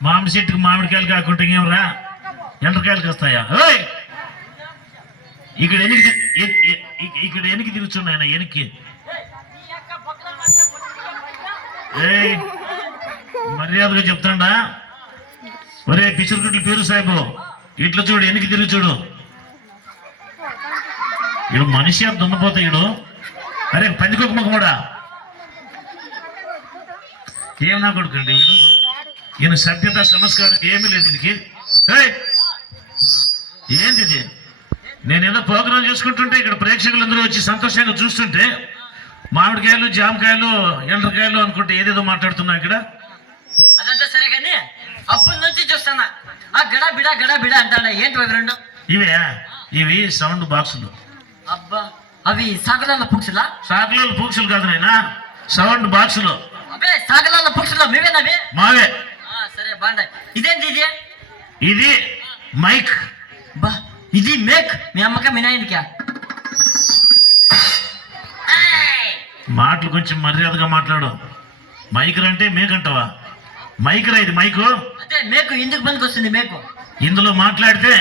మామిడి చెట్టుకు మామిడికాయలు కాకుండా ఏమరా ఎండ్రకాయలకు వస్తాయా? ఓయ్ ఇక్కడ ఎనికి ఇక్కడ ఎనికి తిరుగుతున్నాయన ఎనికి? ఏయ్! మర్యాదగా చెప్తాడా? ఒరే పిచురుకుట్లు పేరు సాయిబు ఇట్లా చూడు ఎనికి తిరిగి చూడు. ఇడు మనిషి అంత దున్నపోతా ఇడు అరే పందికొక కూడా. ఏం నా కొడుకండి వీడు? ఈయన సభ్యత సంస్కారం ఏమీ లేదు దీనికి! ఏంది ఇది? నేనేదో ప్రోగ్రాం చేసుకుంటుంటే ఇక్కడ ప్రేక్షకులందరూ వచ్చి సంతోషంగా చూస్తుంటే మామిడికాయలు జామకాయలు ఎండ్రకాయలు అనుకుంటే ఏదేదో మాట్లాడుతున్నా ఇక్కడ. అదంతా సరే కానీ అప్పటి నుంచి చూస్తానా ఆ గడ బిడ గడ బిడ అంటాడా? ఏంటి అవి రెండు? ఇవే ఇవి సౌండ్ బాక్సులు. అబ్బా అవి సాగలాల పుక్షులా సాకులలో పూక్సులు కాదు నాయనా సౌండ్ బాక్సులు. అవే సాగలాల పుక్షులా మేవేనవి మావే. ఇదేంటి ఇది ఇది మైక్. బా ఇది మేక్ మీ అమ్మక మీ నాయనకా మాటలు కొంచెం మర్యాదగా మాట్లాడు. మైక్ అంటే మేక్ అంటావా? మైక్ రా ఇది మైకు. అదే మేకు. ఎందుకు పనికి వస్తుంది మేకు? ఇందులో మాట్లాడితే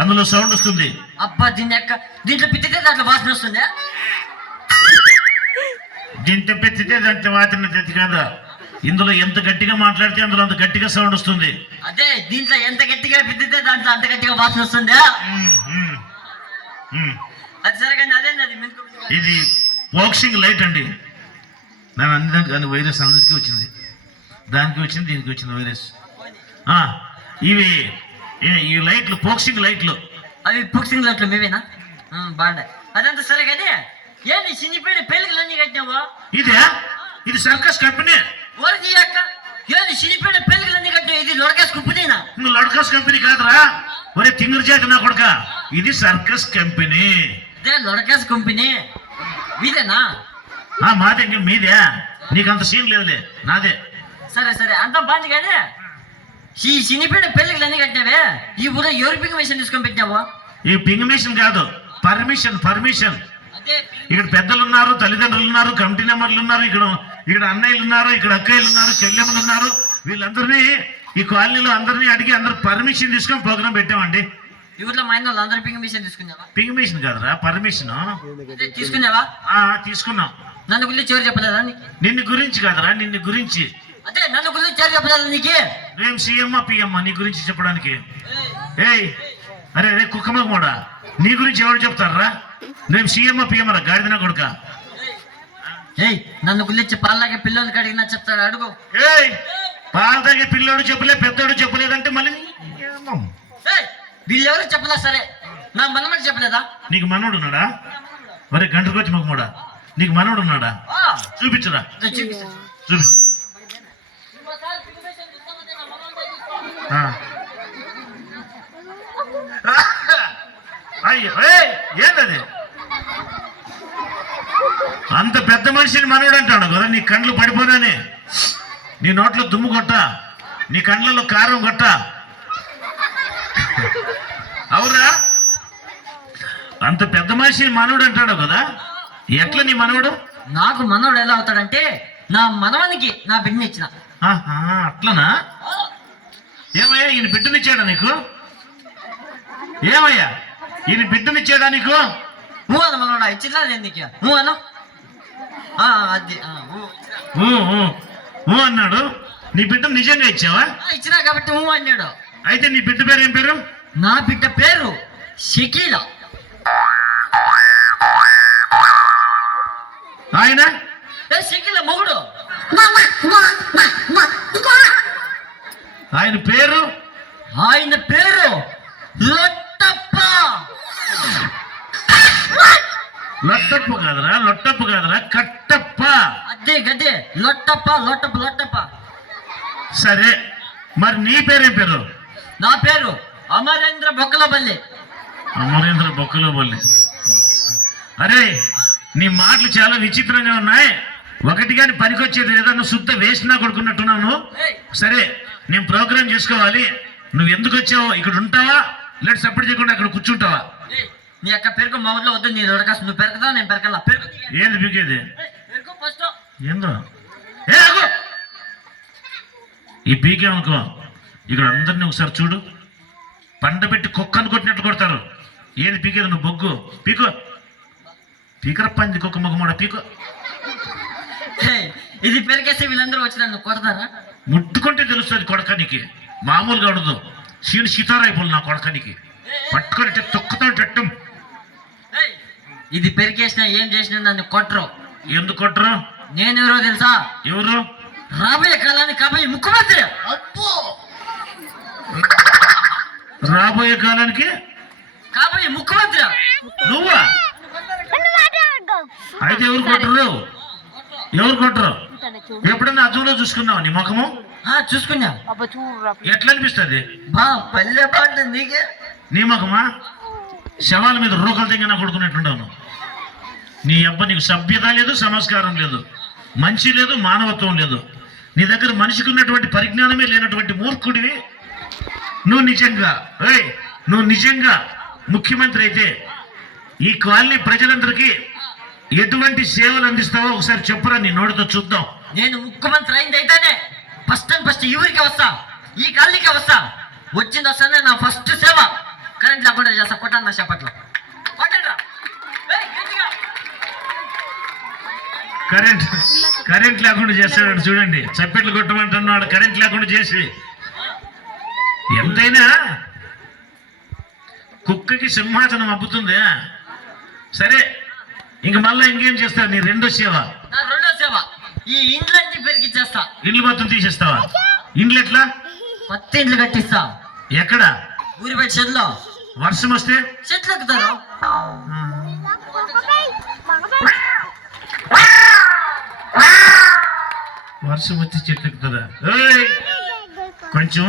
అందులో సౌండ్ వస్తుంది. అబ్బా దీని యొక్క దీంట్లో పిత్తితే దాంట్లో వాసన వస్తుందా? దీంతో పెత్తితే దాంతో వాతిన తెత్తి కాదా. ఇందులో ఎంత గట్టిగా మాట్లాడితే అందులో అంత గట్టిగా సౌండ్ వస్తుంది. అదే దీంట్లో ఎంత గట్టిగా పిత్తితే దాంట్లో అంత గట్టిగా వాసన వస్తుందా. అది సరే కానీ అది? ఇది బాక్సింగ్ లైట్ అండి. నేను అందరికి కానీ వైరస్ అందరికీ వచ్చింది. దానికి వచ్చింది దీనికి వచ్చింది వైరస్ ఇవి ఈ- లైట్లు బాక్సింగ్ లైట్లు అవి బుక్సింగ్ లోట్లు మేవేనా? బాగుండే అదంతా సరే కానీ ఏంటి చిన్నపేట పెళ్ళికలన్నీ కట్టినావు? ఇదే? ఇది సర్కస్ కంపెనీ ఓరి అక్క ఏంటి చిన్నపేట పెళ్ళికలన్నీ కట్టినావు ఇది లొడకేసి కుప్పుదేనా? నువ్వు లడ్కస్ కంపెనీ కాదురా. ఒరే తింగరు చేతి నా కొడుక. ఇది సర్కస్ కంపెనీ. ఇదే లొడకేసి కంపెనీ. మీదేనా? మాదే ఇంక మీదే. నీకంత సీన్ లేదులే. నాదే. సరే సరే. అంతా బాగుంది కానీ ఈ చిన్నపేట పెళ్ళికలన్నీ కట్టినావే? ఈ ఊళ్ళో ఎవరి పింక్ మిషన్ తీసుకొని పెట్టినావు? ఈ పింగ్ మిషన్ కాదు. Permission permission. ఇక్కడ పెద్దలు ఉన్నారు తల్లిదండ్రులు ఉన్నారు కమిటీ నెంబర్లు ఉన్నారు ఇక్కడ ఇక్కడ అన్నయ్యలు ఉన్నారు ఇక్కడ అక్కయ్యలు ఉన్నారు చెల్లెమ్మలు ఉన్నారు వీళ్ళందరినీ ఈ కాలనీలో అందరినీ అడిగి అందరు పర్మిషన్ తీసుకొని ప్రోగ్రామ్ పెట్టామండి. ఊర్లో మా అందరూ పింక్ మిషన్ తీసుకున్నావా? పింగ్ మిషన్ కాదురా పర్మిషన్. తీసుకున్నావా? తీసుకున్నాం. నన్ను గురించి ఎవరు చెప్పలేదా నిన్ను గురించి కాదురా నిన్ను గురించి. అదే నన్ను గురించి ఎవరు చెప్పలేదా నీకు? మేము సీఎమ్మా పిఎమ్మా నీ గురించి చెప్పడానికి? ఏయ్ అరే రే కుక్కమగమోడా నీ గురించి ఎవరు చెప్తారా? నేను సీఎమ్మా పిఎమ్మరా గాడిదన కొడుక? ఏయ్ నన్ను గురించి పాల్లాగే పిల్లలకి అడిగినా చెప్తాడు అడుగు. ఏయ్ పాల తాగే పిల్లోడు చెప్పలే పెద్దోడు చెప్పలేదంటే మళ్ళీ వీళ్ళెవరు చెప్పలే సరే నా మనమని చెప్పలేదా? నీకు మనోడు ఉన్నాడా? మరి గంటకొచ్చి మగమోడా నీకు మనోడు ఉన్నాడా? చూపించరా. చూపించు. ఏయ్, ఏందది? అంత పెద్ద మనిషిని మనోడు అంటాడు కదా నీ కండ్లు పడిపోనానే నీ నోట్లో దుమ్ము కొట్ట నీ కండ్లలో కారం కొట్ట. అవురా? అంత పెద్ద మనిషిని మనవడు అంటాడు కదా ఎట్లా నీ మనవడు? నాకు మనవడు ఎలా అవుతాడంటే నా మనవనికి నా బిడ్డని ఇచ్చిన. ఆహా, అట్లనా? ఏమయ్యా ఈయన బిడ్డనిచ్చాడా నీకు? ఏమయ్యా? ఈయన బిడ్డనిచ్చాడా నీకు? నువ్వు అన్న మనవడా ఇచ్చినా నేను నీకు నువ్వు అది అన్నాడు. నీ బిడ్డ నిజంగా ఇచ్చావా? ఇచ్చినా కాబట్టి నువ్వు అన్నాడు. అయితే నీ బిడ్డ పేరు ఏం పేరు? నా బిడ్డ పేరు షకీల ఆయన ఏ షకీల మొగుడు ఆయన పేరు ఆయన పేరు లొట్టప్ప లొట్టప్పు కాదురా లొట్టప్పు కాదురా కట్టప్ప అదే గదే లొట్టప్ప లొట్టప్ప లొట్టప్ప సరే మరి నీ పేరేం పేరు? నా పేరు అమరేంద్ర బొక్కలపల్లి. అమరేంద్ర బొక్కలో బొల్లి అరే నీ మాటలు చాలా విచిత్రంగా ఉన్నాయి. ఒకటి కానీ పనికొచ్చేది ఏదన్నా శుద్ధ వేసినా కొడుకున్నట్టున్నాను సరే నేను ప్రోగ్రామ్ చేసుకోవాలి. నువ్వు ఎందుకు వచ్చావు? ఇక్కడ ఉంటావా? లేదు సపోర్ట్ చేయకుండా అక్కడ కూర్చుంటావా? నీ యొక్క పెరుగు మా ఊర్లో వద్దు నీ దొరకాసు నువ్వు పెరగదా నేను పెరగల. పెరుగు. ఏంది ఫస్ట్. ఏందో! ఈ పీకే అనుకో. ఇక్కడ అందరినీ ఒకసారి చూడు. పండ పెట్టి కుక్కను కొట్టినట్టు కొడతారు. ఏది పీకేది నువ్వు బొగ్గు? పీకో. పీకర పంది కుక్క మొగమోడ పీకో. హే, ఇది పెరిగేస్తే వీళ్ళందరూ వచ్చి నన్ను కొడతారా? ముట్టుకుంటే తెలుస్తుంది కొడకానికి. మామూలుగా ఉండదు. సీను సీతారాయిపోలు నా కొడకానికి. పట్టుకొని తొక్కుతాడు హే, ఇది పెరిగేసినా ఏం చేసినా నన్ను కొట్టరు. ఎందుకు కొట్టరు? నేనెవరో తెలుసా? ఎవరు? రాబోయే కాలానికి కాబోయే ముఖ్యమంత్రి. రాబోయే కాలానికి? కాబోయే ముఖ్యమంత్రి. నువ్వా? అయితే ఎవరు కొట్టరు? ఎవరు కొట్టరు? ఎప్పుడన్నా అద్దంలో చూసుకున్నావు నీ ముఖము? ఆ చూసుకున్నా. ఎట్లా అనిపిస్తుంది బా పల్లె పాట నీకే. నీ ముఖమా? శవాల మీద రూకలు తెంగినా కొడుకున్నట్లుండవు. నీ అబ్బ నీకు సభ్యత లేదు సంస్కారం లేదు. మంచి లేదు మానవత్వం లేదు. నీ దగ్గర మనిషికి ఉన్నటువంటి పరిజ్ఞానమే లేనటువంటి మూర్ఖుడివి నువ్వు నిజంగా. ఏయ్ నువ్వు నిజంగా ముఖ్యమంత్రి అయితే ఈ కాలనీ ప్రజలందరికీ ఎటువంటి సేవలు అందిస్తావో ఒకసారి చెప్పురా నీ నోటితో చూద్దాం. నేను ముఖ్యమంత్రి అయింది అయితేనే ఫస్ట్ అండ్ ఫస్ట్ ఈ ఊరికి వస్తా. ఈ కాలనీకి వస్తా. వచ్చింది వస్తానే నా ఫస్ట్ సేవ. కరెంట్ లేకుండా చేస్తా కొట్టాను నా చెప్పట్లో కొట్టండిరా. ఏయ్, గట్టిగా. కరెంట్ కరెంట్ లేకుండా చేస్తాడు చూడండి. చప్పెట్లు కొట్టమంటున్నాడు కరెంట్ లేకుండా చేసి. ఎంతైనా కుక్కకి సింహాసనం అబ్బుతుంది సరే ఇంక మళ్ళా ఇంకేం చేస్తావు? నీ రెండో సేవ. రెండో సేవ. ఈ ఇండ్లన్నీ పెరిగిచ్చేస్తా ఇండ్లు మొత్తం తీసేస్తావా? ఇండ్లు ఎట్లా? కొత్త ఇండ్లు కట్టిస్తా. ఎక్కడ? ఊరి బయట చెట్లు. వర్షం వస్తే? చెట్లు ఎక్కుతారు వర్షం వచ్చి చెట్లు ఎక్కుతుందా! కొంచెం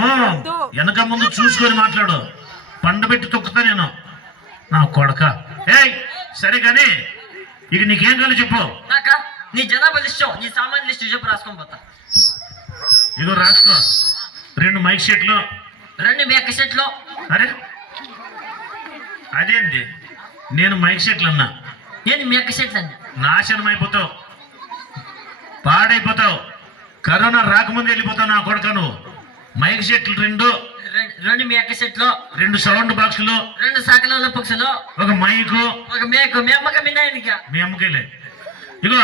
వెనక ముందు చూసుకొని మాట్లాడు. పండబెట్టి తొక్కుతా నేను. నా కొడక. ఏయ్! సరే కానీ ఇక నీకేం కావాలి చెప్పు. నాక నీ జనాభా లిస్టు నీ సామాన్ లిస్టు చెప్పు రాసుకొని పోతా. ఇగో రాసుకో. రెండు మైక్ సెట్లు రెండు మీ యొక్క సెట్లు అరే! అదేంటి నేను మైక్ సెట్లు అన్నా నేను మీ యొక్క సెట్లు అండి నాశనం అయిపోతావు. పాడైపోతావు. కరోనా రాకముందు వెళ్ళిపోతావు నా కొడక నువ్వు. మైక్ సెట్లు రెండు రెండు- రెండు మీ యొక్క సెట్లు రెండు సౌండ్ బాక్సులు రెండు సకల పక్షులు ఒక మైకు ఒక మేకు మీ అమ్మక మీ నాయనకి. మీ అమ్మకేలే ఇగో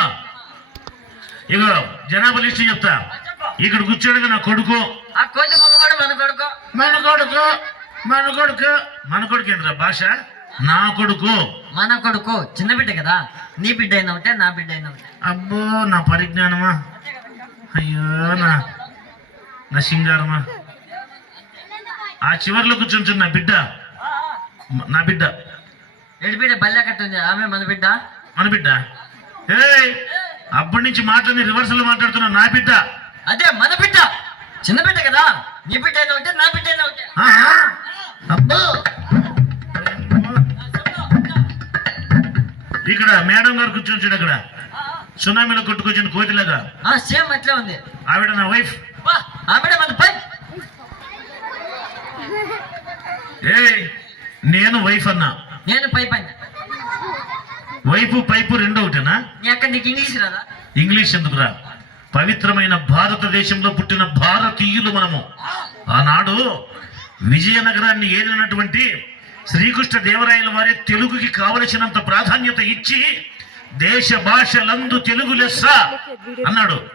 ఇగో జనాభా లిస్టు చెప్తా. ఇక్కడ కూర్చోడుగా నా కొడుకు. ఆ కోతి మగవాడు మన కొడుకు. మన కొడుకు మన కొడుకు. మన కొడుకు ఏంద్రా భాష? నా కొడుకు. మన కొడుకు. చిన్న బిడ్డ కదా. నీ బిడ్డ అయినా ఒకటే నా బిడ్డ అయినా ఒకటే అబ్బో నా పరిజ్ఞానమా? అయ్యో నా నా సింగారమా? ఆ చివర్లో కూర్చుంటుంది నా బిడ్డ. నా బిడ్డ. ఎడి బిడ్డ బల్లె కట్టుంది? ఆమె మన బిడ్డ? మన బిడ్డ. ఏయ్ అప్పటి నుంచి మాట్లాడి రివర్సల్ మాట్లాడుతున్నా నా బిడ్డ. అదే మన బిడ్డ. చిన్న బిడ్డ కదా. నీ బిడ్డ అయినా ఒకటే నా బిడ్డ అయినా ఆహా. అబ్బో. ఇక్కడ మేడం గారు కూర్చొని అక్కడ. సునామీలో కొట్టుకొచ్చిన కోతిలాగా. ఆ సేమ్ అట్లే ఉంది. ఆవిడ నా వైఫ్. వా, ఆమెడే మన ఏయ్ నేను వైఫ్ అన్నా. నేను పై పైన. వైపు పైపు రెండు ఒకటేనా? అక్కడ నీకు ఇంగ్లీష్ రాదా? ఇంగ్లీష్ ఎందుకురా? పవిత్రమైన భారతదేశంలో పుట్టిన భారతీయులు మనము. ఆనాడు విజయనగరాన్ని ఏలినటువంటి శ్రీకృష్ణ దేవరాయల వారే తెలుగుకి కావలసినంత ప్రాధాన్యత ఇచ్చి దేశ భాషలందు తెలుగు లెస్స? అన్నాడు.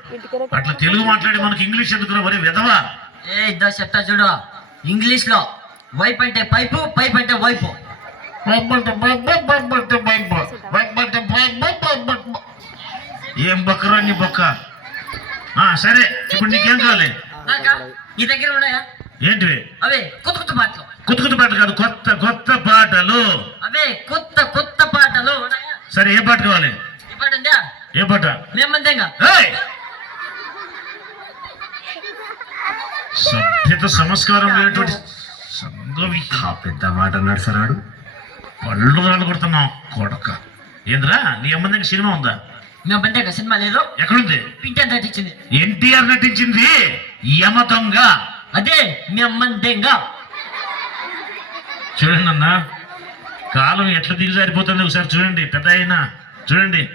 అట్లా తెలుగు మాట్లాడి మనకి ఇంగ్లీష్ ఎందుకురా వరే విధవా. ఏ ఇద్దో చెప్తా చూడు. ఇంగ్లీష్లో వైప్ అంటే పైపు పైప్ అంటే వైపు. ఏం బొక్కరా నీ బొక్క? ఆ, సరే ఇప్పుడు నీకేం కావాలి? నీ దగ్గర ఉన్నాయా? ఏంటివి? అవే కొత్త కొత్త పాటలు. కొత్త కొత్త పాటలు కాదు కొత్త కొత్త పాటలు. అవే కొత్త కొత్త సరే ఏ పాట కావాలి? ఏ పాట! సభ్యత సంస్కారం లేనటువంటి సంఘవి పెద్ద మాట అన్నాడు సరాడు పళ్ళు రాళ్ళు కొడుతున్నావు కొడక. ఏంద్రా నీ అమ్మందికి సినిమా ఉందా? మేము బందేగా సినిమా లేదు. ఎక్కడుంది? పింఛన్ తట్టించింది ఎన్టీఆర్ నటించింది యమ దొంగ అదే మేమంతేగా చూడండి అన్న కాలం ఎట్లా దిగజారిపోతుంది ఒకసారి చూడండి. పెద్ద అయినా. చూడండి.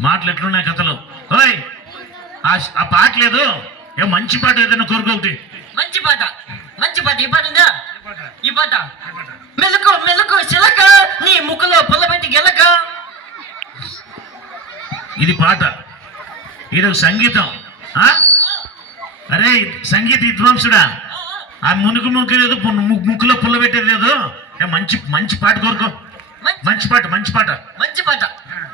మాటలు ఎట్లున్నాయి కథలు. ఓయ్! ఆ ఆ పాట లేదు. ఏ మంచి పాట ఏదైనా కోరుకో ఒకటి. మంచి పాట. మంచి పాట. ఈ పాట ఉందా? ఈ పాట. మెలకు మెలకు చిలక నీ ముక్కులో పుల్లబెట్టి గెలక. ఇది పాట. ఇది ఒక సంగీతం? అరే సంగీత విద్వాంసుడా? ఆ మునుగు మునుగు లేదు ముక్కులో పుల్ల పెట్టేది లేదు. మంచి మంచి పాట కోరుకో. మంచి పాట మంచి పాట. మంచి పాట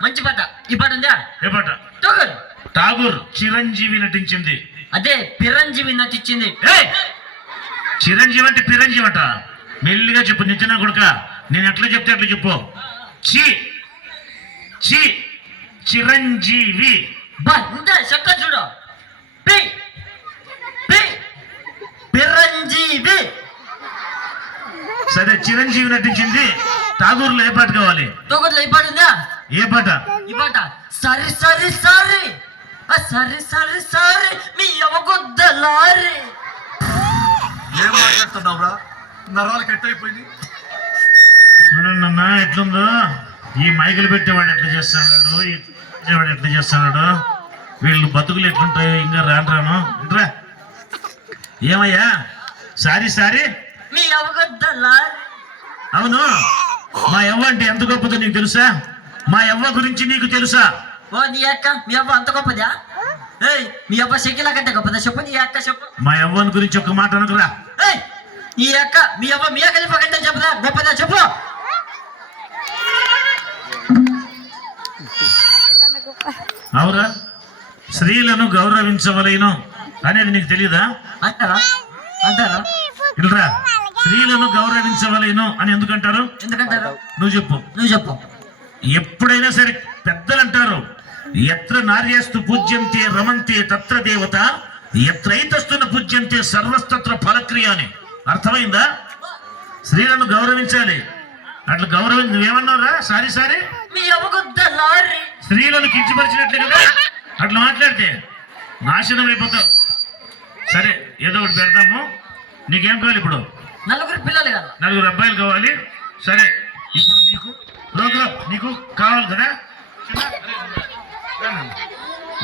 మంచి పాట. ఈ పాట ఉందా? ఏ పాట? తొగరు ఠాగూర్ చిరంజీవి నటించింది. అదే పిరంజీవి నటించింది! చిరంజీవి అంటే పిరంజీవి అంట. మెల్లిగా చెప్పు నిత్యనా కొడుక. నేను ఎట్లా చెప్తే అట్లా చెప్పు. చి చి చిరంజీవి. బా ఉందా? చెక్క చూడు. పి పిరంజీవి సరే చిరంజీవి నటించింది ఠాగూర్లో ఏ పాట కావాలి? తొగరులో ఈ పాట ఉందా? ఏ పాట? ఈ పాట సరి సరి సరి. ఆ సరి సరి సరి మీ అవగొద్దలారి ఏం మాట్లాడుతున్నావురా నరాలు కట్ అయిపోయింది చూడండి అన్న ఎట్లుందో? ఈ మైకులు పెట్టేవాడు ఎట్లా చేస్తున్నాడు? చేసేవాడు ఎట్లా చేస్తున్నాడు? వీళ్ళు బతుకులు ఎట్లుంటాయో ఇంకా రాను రాను. ఏమయ్యా? Sorry sorry. మీ అవును. మా యవ్వ అంటే ఎంత గొప్పదో నీకు తెలుసా? మా యవ్వ గురించి నీకు తెలుసా? ఓ నీ అక్క మీ అవ్వ అంత గొప్పదా? ఏయ్ మీ అవ్వ షకిల కంటే గొప్పదా? చెప్పు నీ అక్క చెప్పు. మా యవ్వని గురించి ఒక మాట అనుకురా. ఏయ్ నీ అక్క మీ అవ్వ మీ అక్క కంటే చెప్పదా గొప్పదా? చెప్పు. అవురా. స్త్రీలను గౌరవించవలేను అనేది నీకు తెలియదా అంటారా? అంటారా? ఇల్రా. స్త్రీలను గౌరవించవలేను అని ఎందుకంటారు? ఎందుకంటారు? నువ్వు చెప్పు. నువ్వు చెప్పు. ఎప్పుడైనా సరే పెద్దలు అంటారు ఎత్ర నార్యస్తు పూజ్యంతే రమంతే తత్ర దేవత ఎత్రైతస్తున్న పూజ్యంతే సర్వస్తత్ర ఫలక్రియ అని. అర్థమైందా? స్త్రీలను గౌరవించాలి. అట్లా గౌరవి నువ్వేమన్నావురా? Sorry sorry. స్త్రీలను కించపరిచినట్లే కదా? అట్లా మాట్లాడితే నాశనం అయిపోతావు. సరే ఏదో ఒకటి పెడతాము. నీకేం కావాలి ఇప్పుడు? నలుగురు పిల్లలు కదా? నలుగురు అబ్బాయిలు కావాలి. సరే ఇప్పుడు నీకు ప్రోగ్రామ్ నీకు కావాలి కదా?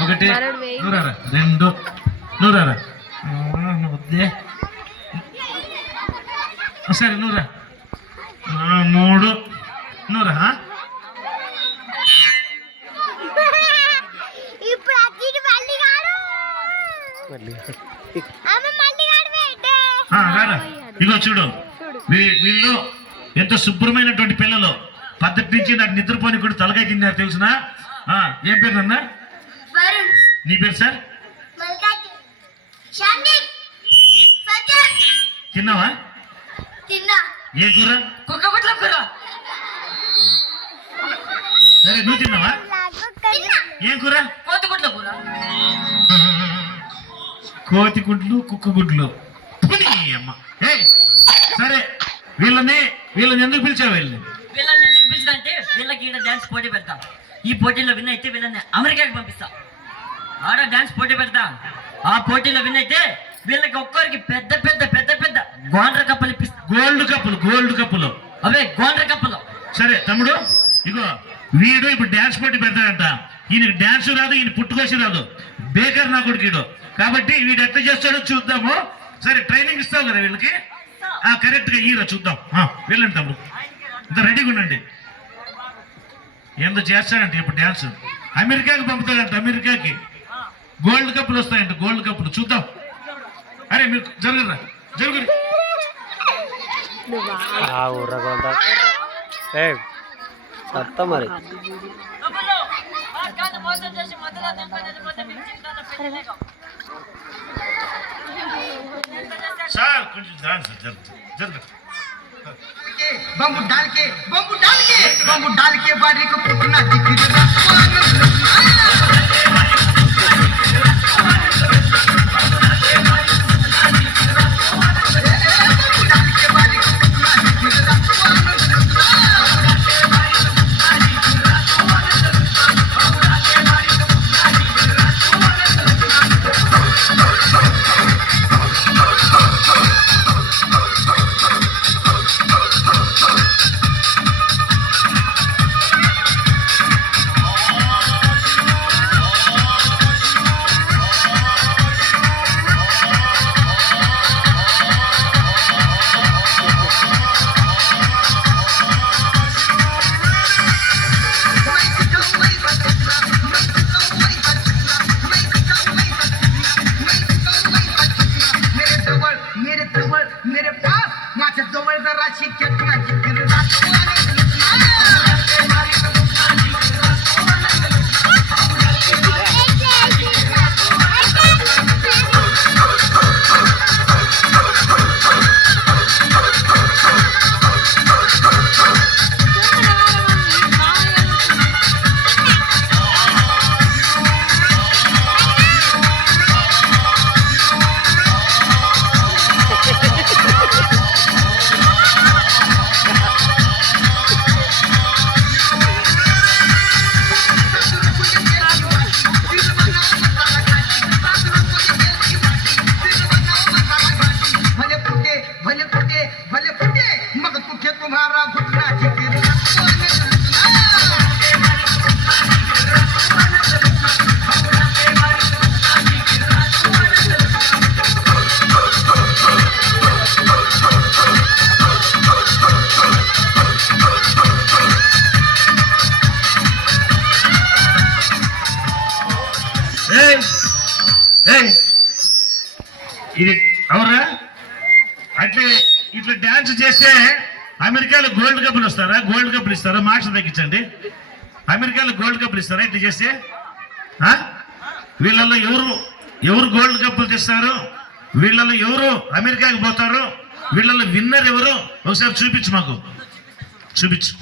ఒకటి నూరారా రెండు నూరారా. వద్దే. సరే నూరా. మూడు నూరా రారా. ఇగో చూడు. వీళ్ళు ఎంత శుభ్రమైనటువంటి పిల్లలు. పద్ధతి నుంచి నాకు నిద్రపోని కూడా తలకాయ తిన్నారు తెలుసునా? ఆ, ఏం పేరు నాన్న? వరుణ్. నీ పేరు సార్? తిన్నావా? తిన్నా. ఏ కూర? కుక్క సరే నువ్వు తిన్నావా? తిన్నా. ఏం కూర? కోతి గుడ్ల కూర. కోతి గుడ్లు కుక్క గుడ్లు పుని అమ్మ ఏయ్, సరే వీళ్ళని వీళ్ళని ఎందుకు పిలిచావు వీళ్ళని? వీళ్ళని ఎందుకు పిలిచినంటే వీళ్ళకి ఈడ డాన్స్ పోటీ పెడతా. ఈ పోటీలో విన్ అయితే వీళ్ళని అమెరికాకి పంపిస్తా. ఆడ డాన్స్ పోటీ పెడతా. ఆ పోటీలో విన్ అయితే వీళ్ళకి ఒక్కరికి పెద్ద పెద్ద పెద్ద పెద్ద గోండ్ర కప్పలు గోల్డ్ కప్పులు గోల్డ్ కప్పులు. అవే గోండ్ర కప్పలు. సరే తమ్ముడు ఇగో వీడు ఇప్పుడు డ్యాన్స్ పోటీ పెడతాడంట. ఈయనకి డ్యాన్స్ రాదు ఈయన పుట్టుకోసి రాదు. బేకర్ నా కొడుకుడు కాబట్టి వీడు ఎట్లా చేస్తాడో చూద్దాము. సరే ట్రైనింగ్ ఇస్తావు కదా వీళ్ళకి? కరెక్ట్గా ఈరా చూద్దాం. ఆ, వెళ్ళండి తమ్ముడు. ఇంత రెడీగా ఉండండి. ఏందో చేస్తాడంట ఇప్పుడు డ్యాన్స్ అమెరికాకి పంపుతాడంట అమెరికాకి. గోల్డ్ కప్పులు వస్తాయంట గోల్డ్ కప్పులు చూద్దాం. అరే మీరు జరుగురా? జరుగురు. सर कुछ धान से जल जल बम्बू डाल के, बम्बू डाल के, बम्बू डाल के बारी को फूटना दिख रहा ఇది అవురా అట్లే ఇట్లా డ్యాన్స్ చేస్తే అమెరికాలో గోల్డ్ కప్పులు వస్తారా? గోల్డ్ కప్పులు ఇస్తారా? మార్క్స్ తగ్గించండి. అమెరికాలో గోల్డ్ కప్పులు ఇస్తారా? ఇట్లా చేస్తే? వీళ్ళల్లో ఎవరు ఎవరు గోల్డ్ కప్పులు తెస్తారు? వీళ్ళల్లో ఎవరు అమెరికాకి పోతారు? వీళ్ళల్లో విన్నర్ ఎవరు? ఒకసారి చూపించు మాకు. చూపించు.